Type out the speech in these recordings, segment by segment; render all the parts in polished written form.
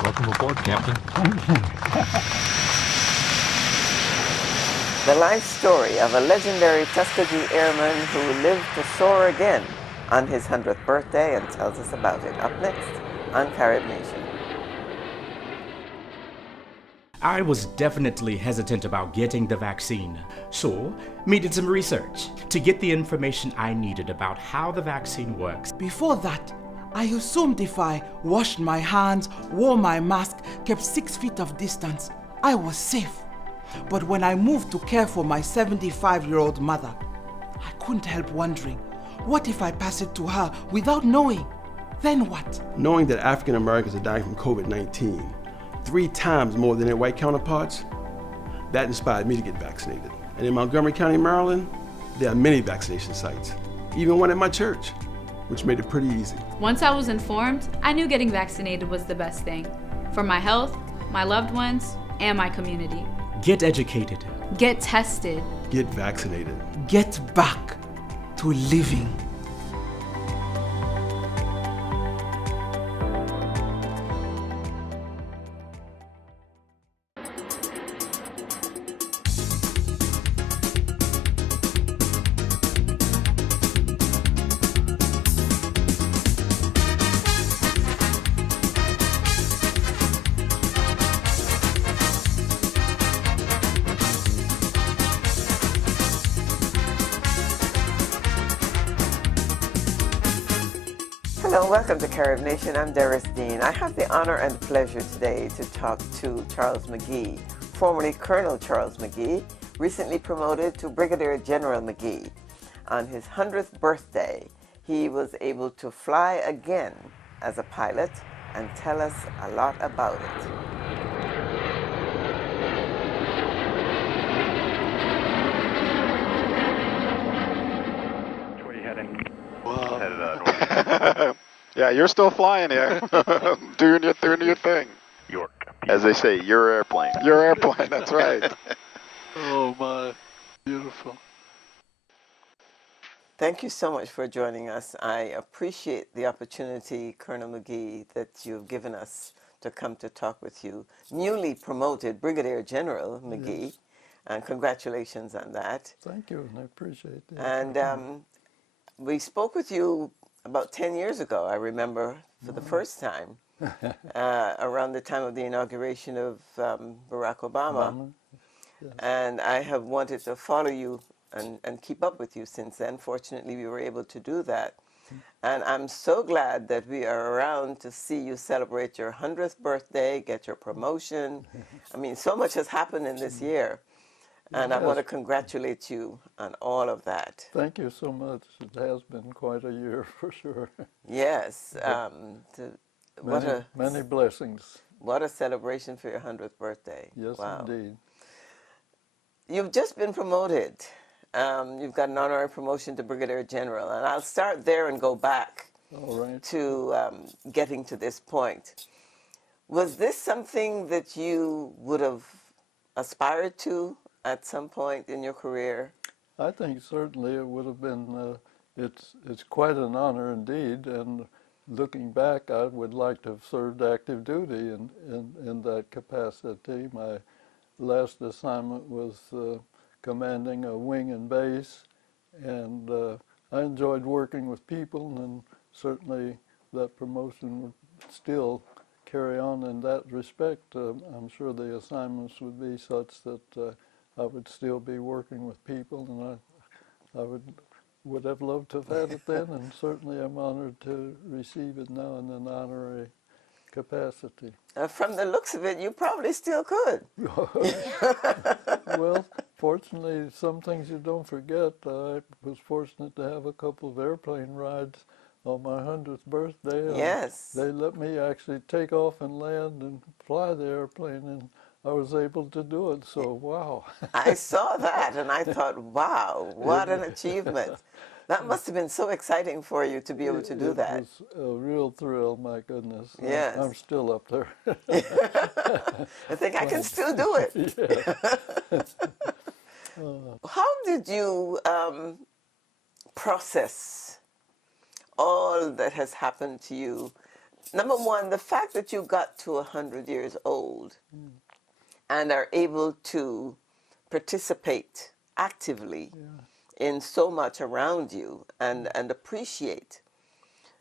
Welcome aboard, Captain. The life story of a legendary Tuskegee Airman who lived to soar again on his 100th birthday and tells us about it. Up next on Carib Nation. I was definitely hesitant about getting the vaccine, so me did some research to get the information I needed about how the vaccine works. Before that, I assumed if I washed my hands, wore my mask, kept 6 feet of distance, I was safe. But when I moved to care for my 75-year-old mother, I couldn't help wondering, what if I pass it to her without knowing? Then what? Knowing that African Americans are dying from COVID-19 3 times more than their white counterparts, that inspired me to get vaccinated. And in Montgomery County, Maryland, there are many vaccination sites, even one at my church, which made it pretty easy. Once I was informed, I knew getting vaccinated was the best thing for my health, my loved ones, and my community. Get educated. Get tested. Get vaccinated. Get back to living. Hello, welcome to Carib Nation. I'm Doris Dean. I have the honor and pleasure today to talk to Charles McGee, formerly Colonel Charles McGee, recently promoted to Brigadier General McGee. On his 100th birthday, he was able to fly again as a pilot and tell us a lot about it. Where you heading? Wow. Headed north. Yeah, you're still flying here, doing your thing. York. As they say, your airplane. Your airplane, that's right. Oh my, beautiful. Thank you so much for joining us. I appreciate the opportunity, Colonel McGee, that you've given us to come to talk with you. Newly promoted Brigadier General McGee, Yes. and congratulations on that. Thank you, and I appreciate that. And we spoke with you about 10 years ago, I remember, for the first time, around the time of the inauguration of Barack Obama. Yes. And I have wanted to follow you and keep up with you since then. Fortunately, we were able to do that. And I'm so glad that we are around to see you celebrate your 100th birthday, get your promotion. I mean, so much has happened in this year. And I want to congratulate you on all of that. Thank you so much. It has been quite a year for sure. Yes. Many blessings. What a celebration for your 100th birthday. Yes, wow. indeed. You've just been promoted. You've got an honorary promotion to Brigadier General. And I'll start there and go back All right. to getting to this point. Was this something that you would have aspired to at some point in your career? I think certainly it would have been, it's quite an honor indeed, and looking back, I would like to have served active duty in that capacity. My last assignment was commanding a wing and base, and I enjoyed working with people, and certainly that promotion would still carry on in that respect. I'm sure the assignments would be such that I would still be working with people, and I would have loved to have had it then, and certainly I'm honored to receive it now in an honorary capacity. From the looks of it, you probably still could. Well, fortunately, some things you don't forget. I was fortunate to have a couple of airplane rides on my 100th birthday. Yes. They let me actually take off and land and fly the airplane, and I was able to do it, so wow. I saw that and I thought, wow, what an achievement. That must have been so exciting for you to be able to do that. It was a real thrill, my goodness. Yes. I'm still up there. I think I can still do it. Yeah. How did you process all that has happened to you Number one, the fact that you got to 100 years old and are able to participate actively in so much around you and appreciate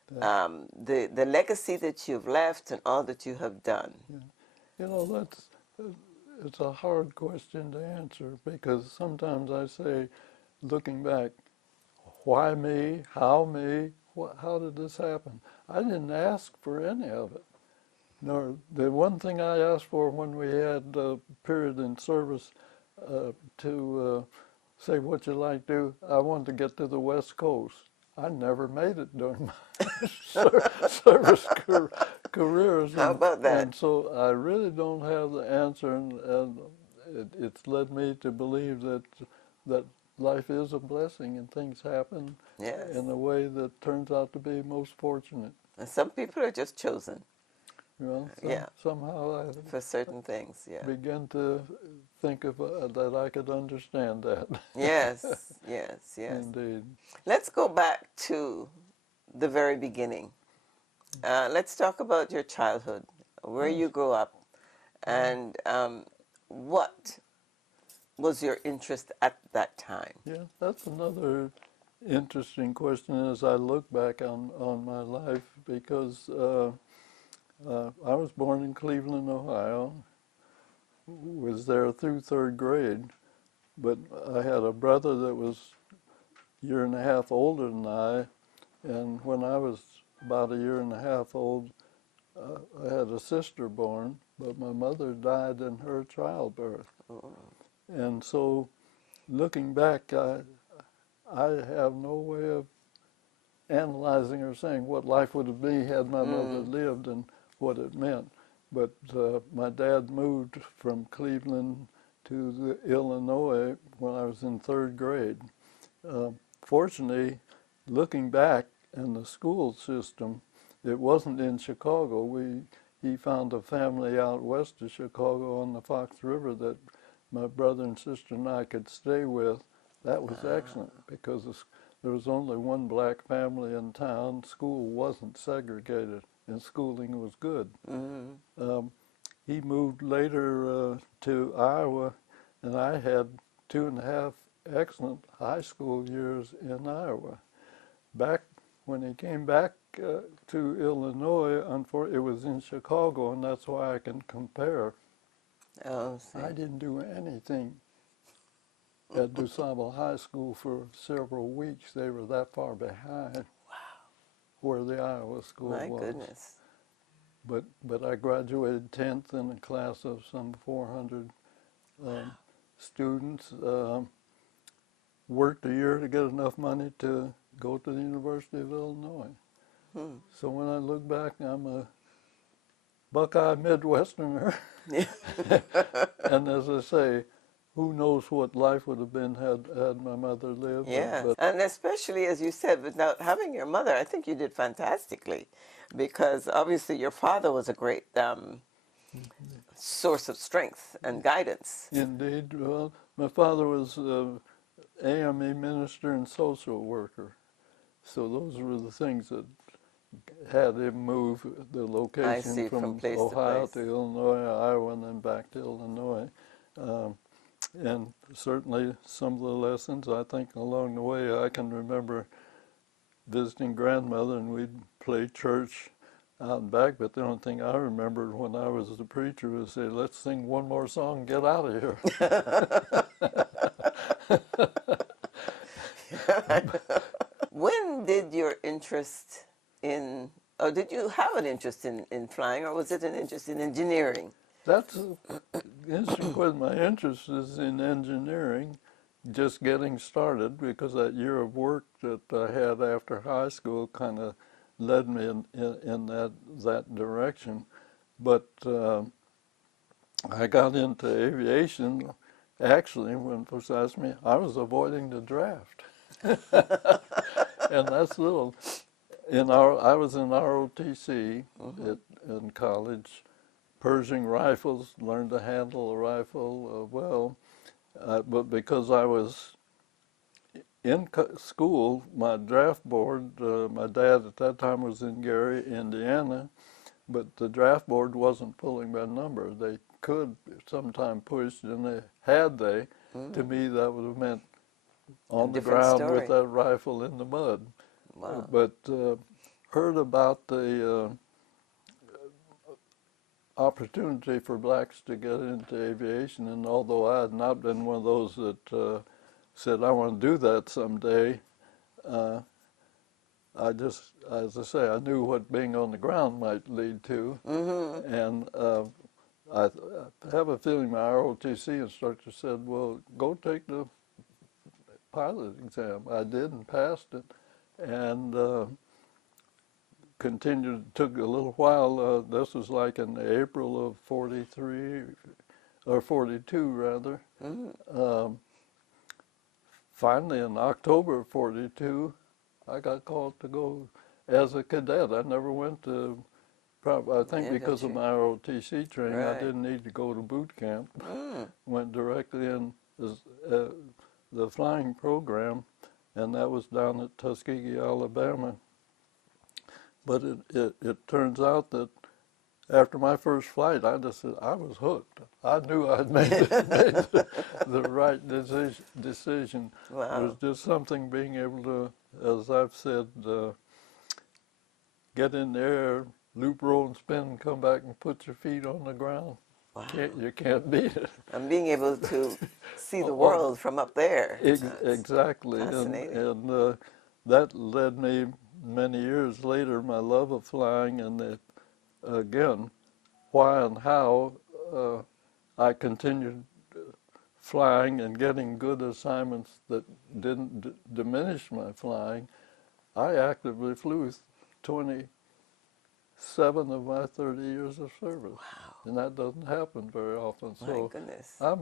the legacy that you've left and all that you have done. You know, it's a hard question to answer, because sometimes I say, looking back, why me? How me? How did this happen? I didn't ask for any of it. No, the one thing I asked for when we had a period in service to say, what you like to do, I wanted to get to the West Coast. I never made it during my service careers. How about that? And so I really don't have the answer, and it's led me to believe that life is a blessing and things happen in a way that turns out to be most fortunate. And some people are just chosen. Well, somehow I for certain things, begin to think of that I could understand that. Yes, yes, yes. Indeed. Let's go back to the very beginning. Let's talk about your childhood, where you grew up, and what was your interest at that time? Yeah, that's another interesting question as I look back on my life, because I was born in Cleveland, Ohio, was there through third grade, but I had a brother that was a year and a half older than I, and when I was about a year and a half old, I had a sister born, but my mother died in her childbirth. Oh. And so, looking back, I have no way of analyzing or saying what life would have been had my mother lived and what it meant. But my dad moved from Cleveland to Illinois when I was in third grade. Fortunately, looking back in the school system, it wasn't in Chicago. He found a family out west of Chicago on the Fox River that my brother and sister and I could stay with. That was excellent, because there was only one black family in town. School wasn't segregated, and schooling was good. He moved later to Iowa, and I had 2.5 excellent high school years in Iowa. Back when he came back to Illinois, it was in Chicago, and that's why I can compare. I didn't do anything at DuSable High School for several weeks. They were that far behind where the Iowa school was. My goodness. But I graduated 10th in a class of some 400 students. Worked a year to get enough money to go to the University of Illinois. So when I look back, I'm a Buckeye Midwesterner. And as I say, who knows what life would have been had my mother lived. Yeah, and especially, as you said, without having your mother, I think you did fantastically, because obviously your father was a great source of strength and guidance. Indeed. Well, my father was AME minister and social worker. So those were the things that had him move the location from Ohio to Illinois, Iowa, and then back to Illinois. And certainly some of the lessons, I think along the way, I can remember visiting grandmother, and we'd play church out and back, but the only thing I remembered when I was the preacher was say, let's sing one more song and get out of here. When did your interest or did you have an interest in flying, or was it an interest in engineering? That's an interesting question. My interest is in engineering, just getting started, because that year of work that I had after high school kind of led me in that direction. But I got into aviation, actually, when folks asked me, I was avoiding the draft. And that's little. I was in ROTC in college, Pershing rifles, learned to handle a rifle well. But because I was in school, my draft board, my dad at that time was in Gary, Indiana, but the draft board wasn't pulling by number. They could sometime push, and to me that would have meant on the ground with that rifle in the mud. Wow. But heard about the opportunity for blacks to get into aviation, and although I had not been one of those that said I want to do that someday, I just, as I say, I knew what being on the ground might lead to, and I have a feeling my ROTC instructor said, well, go take the pilot exam. I did and passed it, and continued. Took a little while. This was like in April of 43, or 42 rather. Finally, in October of 42, I got called to go as a cadet. I never went to, I think because of my ROTC training, I didn't need to go to boot camp. Went directly in as, the flying program, and that was down at Tuskegee, Alabama. But it turns out that after my first flight, I just said, I was hooked. I knew I'd made the right decision. Wow. It was just something being able to, as I've said, get in the air, loop, roll, and spin, and come back and put your feet on the ground. Wow. You can't beat it. And being able to see the world from up there. Exactly. Fascinating. And that led me many years later, my love of flying, and again, why and how I continued flying and getting good assignments that didn't diminish my flying. I actively flew 27 of my 30 years of service. Wow. And that doesn't happen very often. My So goodness. How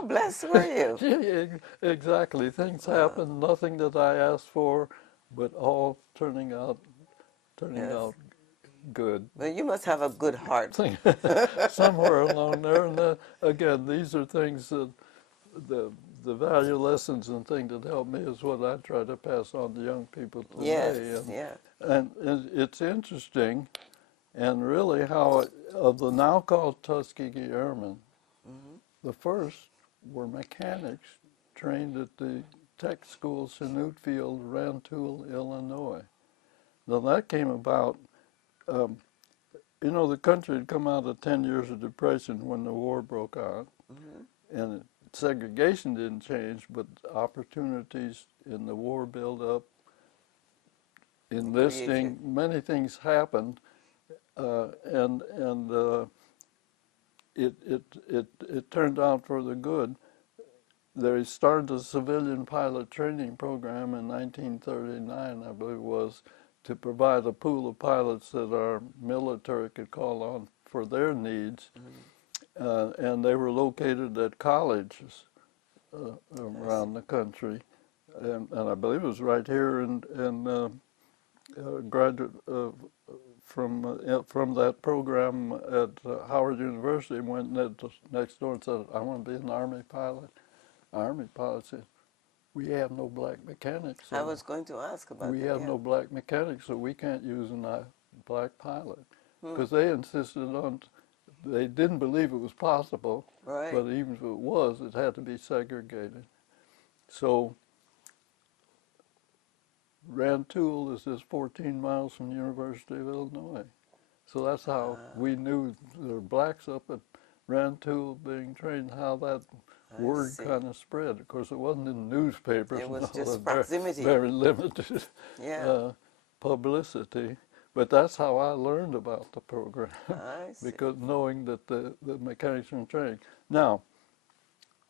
blessed were you? Yeah, exactly. Things happen, nothing that I asked for, but all turning out good. Well, you must have a good heart. Somewhere along there. And again, these are things that the value lessons and things that help me is what I try to pass on to young people today. And it's interesting, and really how of the now called Tuskegee Airmen, the first were mechanics trained at the tech school Chanute Field, Rantoul, Illinois. Now that came about, you know, the country had come out of 10 years of depression when the war broke out, and segregation didn't change, but opportunities in the war build-up, enlisting, many things happened, and it turned out for the good. They started a civilian pilot training program in 1939, I believe it was, to provide a pool of pilots that our military could call on for their needs. And they were located at colleges around the country. And I believe it was right here in graduate from that program at Howard University, went next door and said, I want to be an Army pilot. Army pilot said, we have no black mechanics. So I was going to ask about that. We have no black mechanics, so we can't use a black pilot. Because they insisted on, they didn't believe it was possible, but even if it was, it had to be segregated. So Rantoul is just 14 miles from the University of Illinois. So that's how we knew there were blacks up at Rantoul being trained, how that word kind of spread. Of course, it wasn't in the newspapers. It was and just proximity. Very limited publicity. But that's how I learned about the program, because knowing that the mechanics were in training. Now,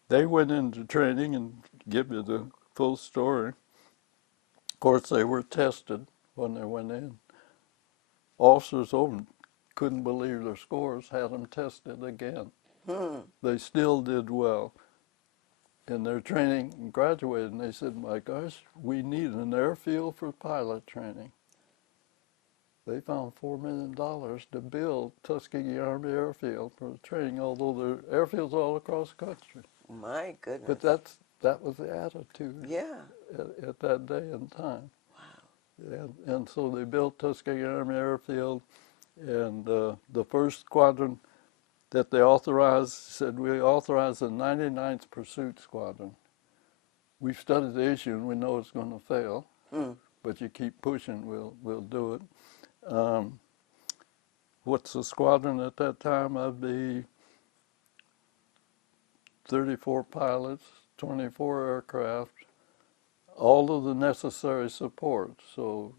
they went into training, and give you the full story. Of course, they were tested when they went in. Officers over couldn't believe their scores, had them tested again. They still did well in their training and graduated, and they said, my gosh, we need an airfield for pilot training. They found $4 million to build Tuskegee Army Airfield for training, although there are airfields all across the country. My goodness. But that was the attitude at that day and time. Wow. And so they built Tuskegee Army Airfield, And the first squadron that they authorized said, we authorize the 99th Pursuit Squadron. We've studied the issue and we know it's going to fail, but you keep pushing, we'll do it. What's the squadron at that time? I'd be 34 pilots, 24 aircraft, all of the necessary support. So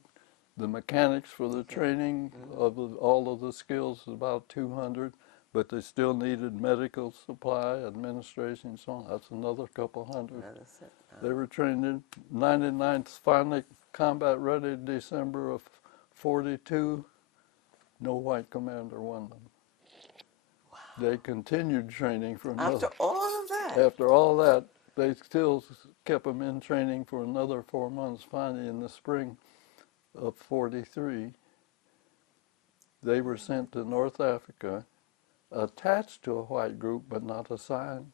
the mechanics for the training of all of the skills is about 200, but they still needed medical supply, administration, so on. That's another couple hundred. They were trained in 99th, finally combat ready December of 42. No white commander won them. Wow. They continued training for another. After all of that? After all that, they still kept them in training for another 4 months. Finally, in the spring of 43, they were sent to North Africa, attached to a white group, but not assigned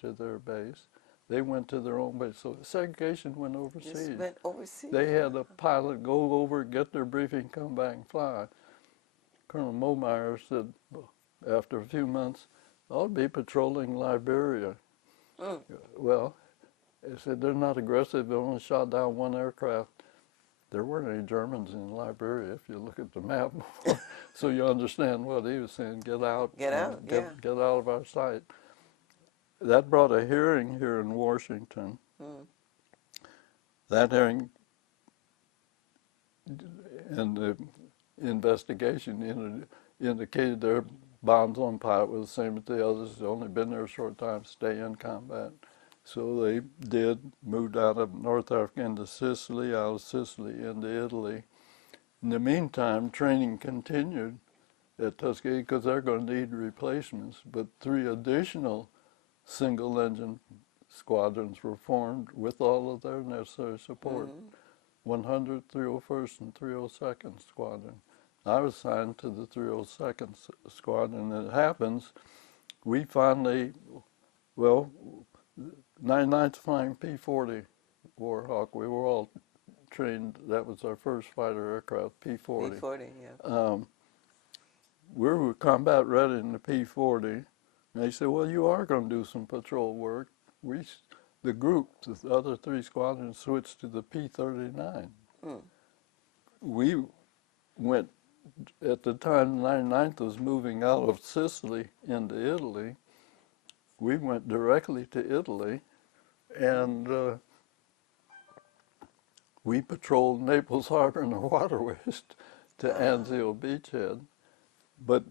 to their base. They went to their own base. So segregation went overseas. Just went overseas. They had a pilot go over, get their briefing, come back and fly. Colonel Momeyer said, after a few months, I'll be patrolling Liberia. Well, they said they're not aggressive. They only shot down one aircraft. There weren't any Germans in Liberia, if you look at the map. So you understand what he was saying. Get out. Get out, yeah. Get out of our sight. That brought a hearing here in Washington. That hearing and the investigation indicated their bonds on pilot was the same as the others. They'd only been there a short time, stay in combat. So they did, moved out of North Africa into Sicily, out of Sicily into Italy. In the meantime, training continued at Tuskegee because they're going to need replacements, but 3 additional single-engine squadrons were formed with all of their necessary support. 100th, 301st, and 302nd Squadron. I was assigned to the 302nd Squadron, and it happens, we finally, well, 99th Flying P-40 Warhawk, we were all trained, that was our first fighter aircraft, P-40. P-40, yeah. We were combat ready in the P-40, and they said, well, you are going to do some patrol work. The group, the other 3 squadrons, switched to the P-39. We went, at the time the 99th was moving out of Sicily into Italy, we went directly to Italy, and we patrolled Naples Harbor and the waterways to Anzio Beachhead. But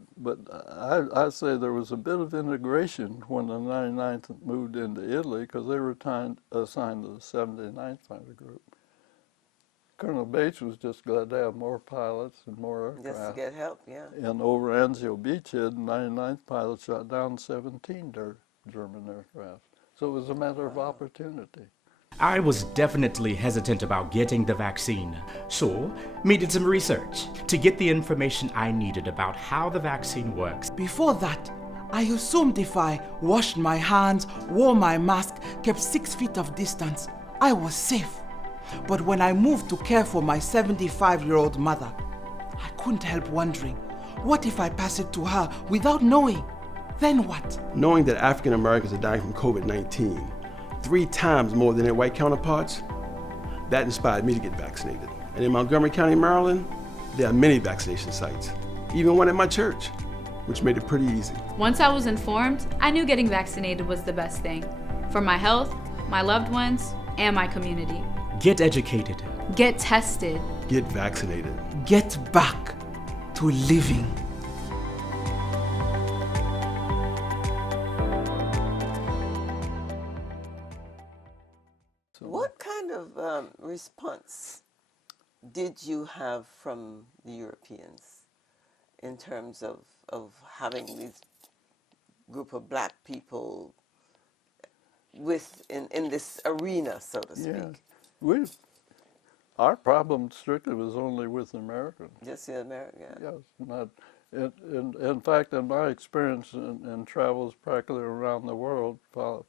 I say there was a bit of integration when the 99th moved into Italy because they were assigned to the 79th Fighter Group. Colonel Bates was just glad to have more pilots and more aircraft. Just to get help, yeah. And over Anzio Beachhead, 99th pilot shot down 17 German aircraft. So it was a matter of opportunity. I was definitely hesitant about getting the vaccine, so me did some research to get the information I needed about how the vaccine works. Before that, I assumed if I washed my hands, wore my mask, kept 6 feet of distance, I was safe. But when I moved to care for my 75-year-old mother, I couldn't help wondering, what if I pass it to her without knowing? Then what? Knowing that African Americans are dying from COVID-19 3 times more than their white counterparts, that inspired me to get vaccinated. And in Montgomery County, Maryland, there are many vaccination sites, even one at my church, which made it pretty easy. Once I was informed, I knew getting vaccinated was the best thing for my health, my loved ones, and my community. Get educated. Get tested. Get vaccinated. Get back to living. What kind of response did you have from the Europeans in terms of having this group of black people in this arena, so to speak? Yeah. Our problem strictly was only with Americans. Just the American. Yes, not. In fact, in my experience in travels practically around the world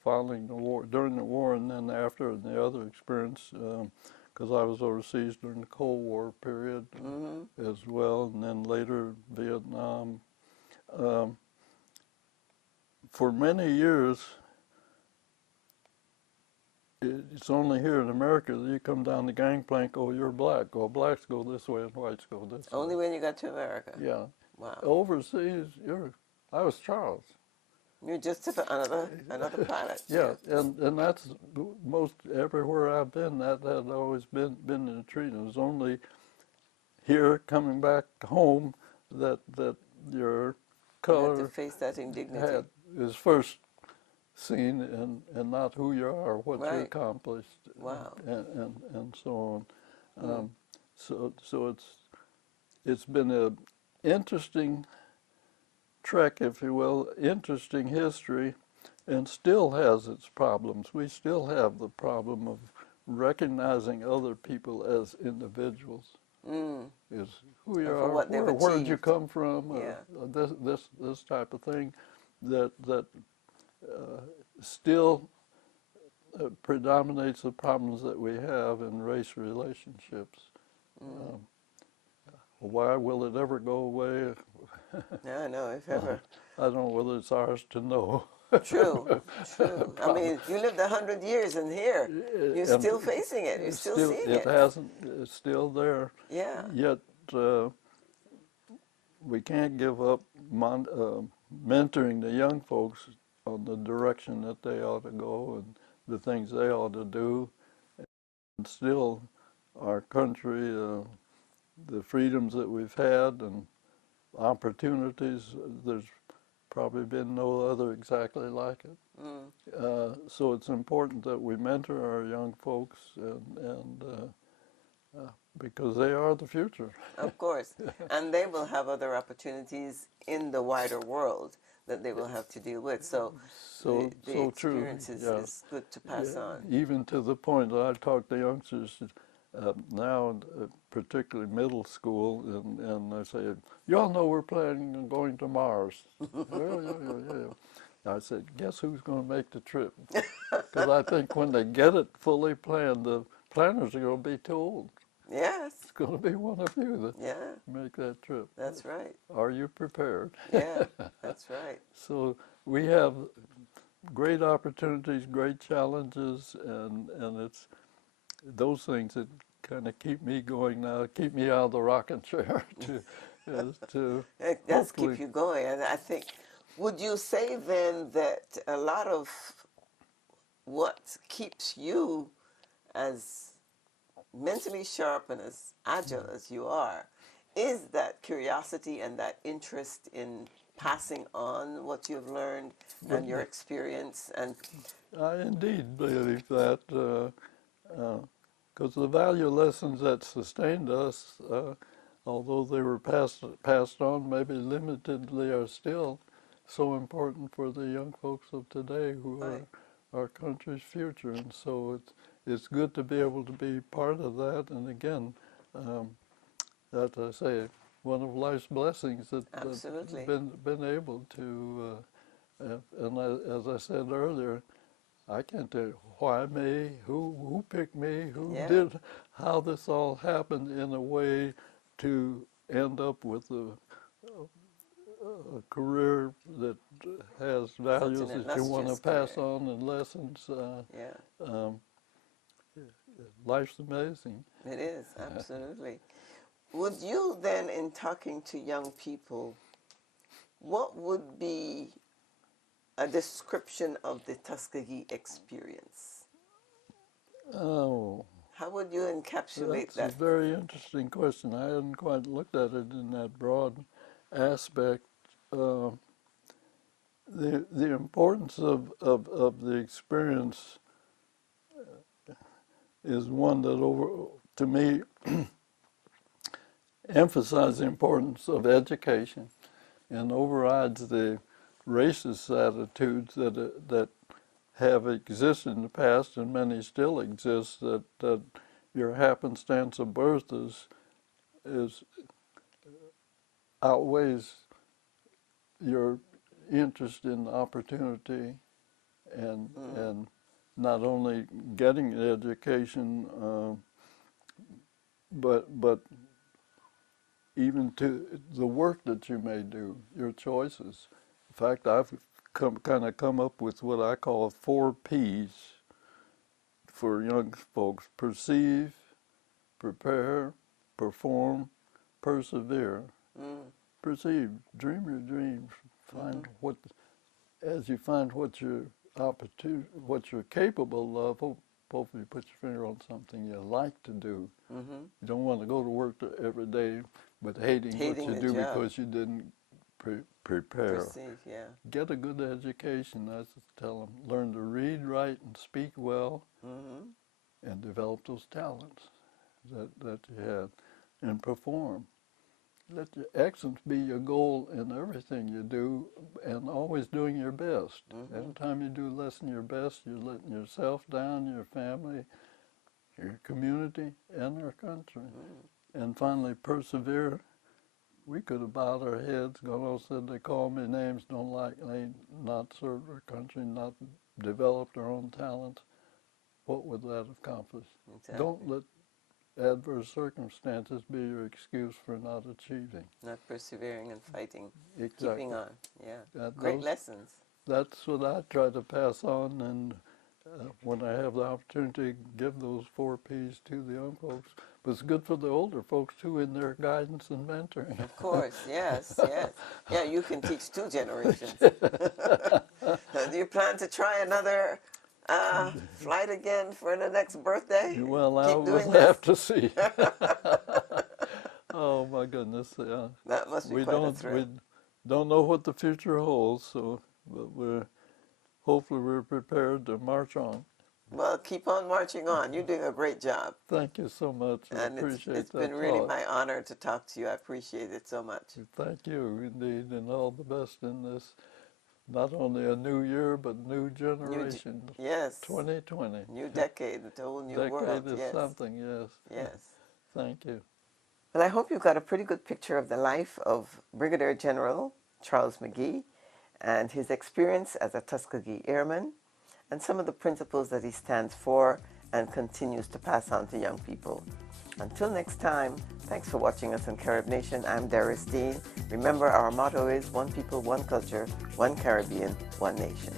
following the war, during the war and then after, and the other experience, because I was overseas during the Cold War period as well, and then later Vietnam. For many years, it's only here in America that you come down the gangplank, oh, you're black. Oh, blacks go this way and whites go this way. Only when you got to America? Yeah. Wow. Overseas, I was Charles. You're just another planet. Yeah, and that's most everywhere I've been. That had always been the treat. It was only here coming back home that your color You had to face that indignity. is first seen, and not who you are, what you Right. accomplished, Wow. and so on. So it's been a interesting trek, if you will, interesting history, and still has its problems. We still have the problem of recognizing other people as individuals. Is who you And for are, what they've where'd you achieved. come from, Yeah. this type of thing, that still predominates the problems that we have in race relationships. Why will it ever go away? Yeah, no, if ever. I don't know whether it's ours to know. True, true. I mean, you lived 100 years in here. You're And still facing it. You're still seeing it. It's still there. Yeah. Yet we can't give up mentoring the young folks on the direction that they ought to go and the things they ought to do. And still, our country, the freedoms that we've had and opportunities, there's probably been no other exactly like it. So it's important that we mentor our young folks, and because they are the future. Of course. And they will have other opportunities in the wider world that they will have to deal with. So the so true. experience is good to pass on. Even to the point that I talk to youngsters now, particularly middle school, and I say, y'all know we're planning on going to Mars. Well, yeah. I said, guess who's going to make the trip? Because I think when they get it fully planned, the planners are going to be too old. Yes. It's going to be one of you that make that trip. That's right. Are you prepared? Yeah, that's right. So we have great opportunities, great challenges, and it's those things that kind of keep me going now, keep me out of the rocking chair to It does keep you going. And I think, would you say then that a lot of what keeps you as mentally sharp and as agile as you are is that curiosity and that interest in passing on what you've learned and your experience? And I indeed believe that, because the value lessons that sustained us, although they were passed on maybe limitedly, are still so important for the young folks of today who are our country's future. And so it's good to be able to be part of that. And again, that I say, one of life's blessings that been able to, and as I said earlier, I can't tell you why me, who picked me, who did, how this all happened in a way to end up with a career that has values that you want to pass on and lessons. Life's amazing. It is, absolutely. Would you then, in talking to young people, what would be a description of the Tuskegee experience? Oh. How would you encapsulate that? That's a very interesting question. I hadn't quite looked at it in that broad aspect. The importance of the experience is one that, to me, emphasizes the importance of education and overrides the racist attitudes that have existed in the past, and many still exist, that your happenstance of birth is outweighs your interest in opportunity and not only getting an education, but even to the work that you may do, your choices. In fact, I've come up with what I call 4 P's for young folks: perceive, prepare, perform, persevere. Perceive, dream your dreams, find what, as you find what your opportunity, what you're capable of, hopefully you put your finger on something you like to do. You don't want to go to work every day but hating what you do job. because you didn't prepare. Perceive, yeah. Get a good education, I just tell them. Learn to read, write, and speak well, and develop those talents that you have, and perform. Let your excellence be your goal in everything you do, and always doing your best. Every time you do less than your best, you're letting yourself down, your family, your community, and our country. And finally, persevere. We could have bowed our heads, gone on, said they call me names, don't like me, not served our country, not developed our own talents. What would that accomplish? Exactly. Don't let adverse circumstances be your excuse for not achieving. Not persevering and fighting, Exactly. keeping on. Yeah, great lessons. That's what I try to pass on, and when I have the opportunity, give those 4 P's to the young folks. But it's good for the older folks too, in their guidance and mentoring. Of course, yes, yes. Yeah, you can teach 2 generations. Do you plan to try another flight again for the next birthday? Well, I Keep will doing this? have to see. Oh my goodness! That must be quite a thrill. We don't know what the future holds, so but hopefully we're prepared to march on. Well, keep on marching on. You're doing a great job. Thank you so much. I And appreciate it's that been really thought. my honor to talk to you. I appreciate it so much. Thank you indeed, and all the best in this. Not only a new year, but new generation. Yes. 2020. New decade, a whole new world. Decade is Yes. something, yes. Yes. Thank you. Well, I hope you've got a pretty good picture of the life of Brigadier General Charles McGee and his experience as a Tuskegee Airman and some of the principles that he stands for and continues to pass on to young people. Until next time, thanks for watching us on Carib Nation. I'm Doris Dean. Remember, our motto is one people, one culture, one Caribbean, one nation.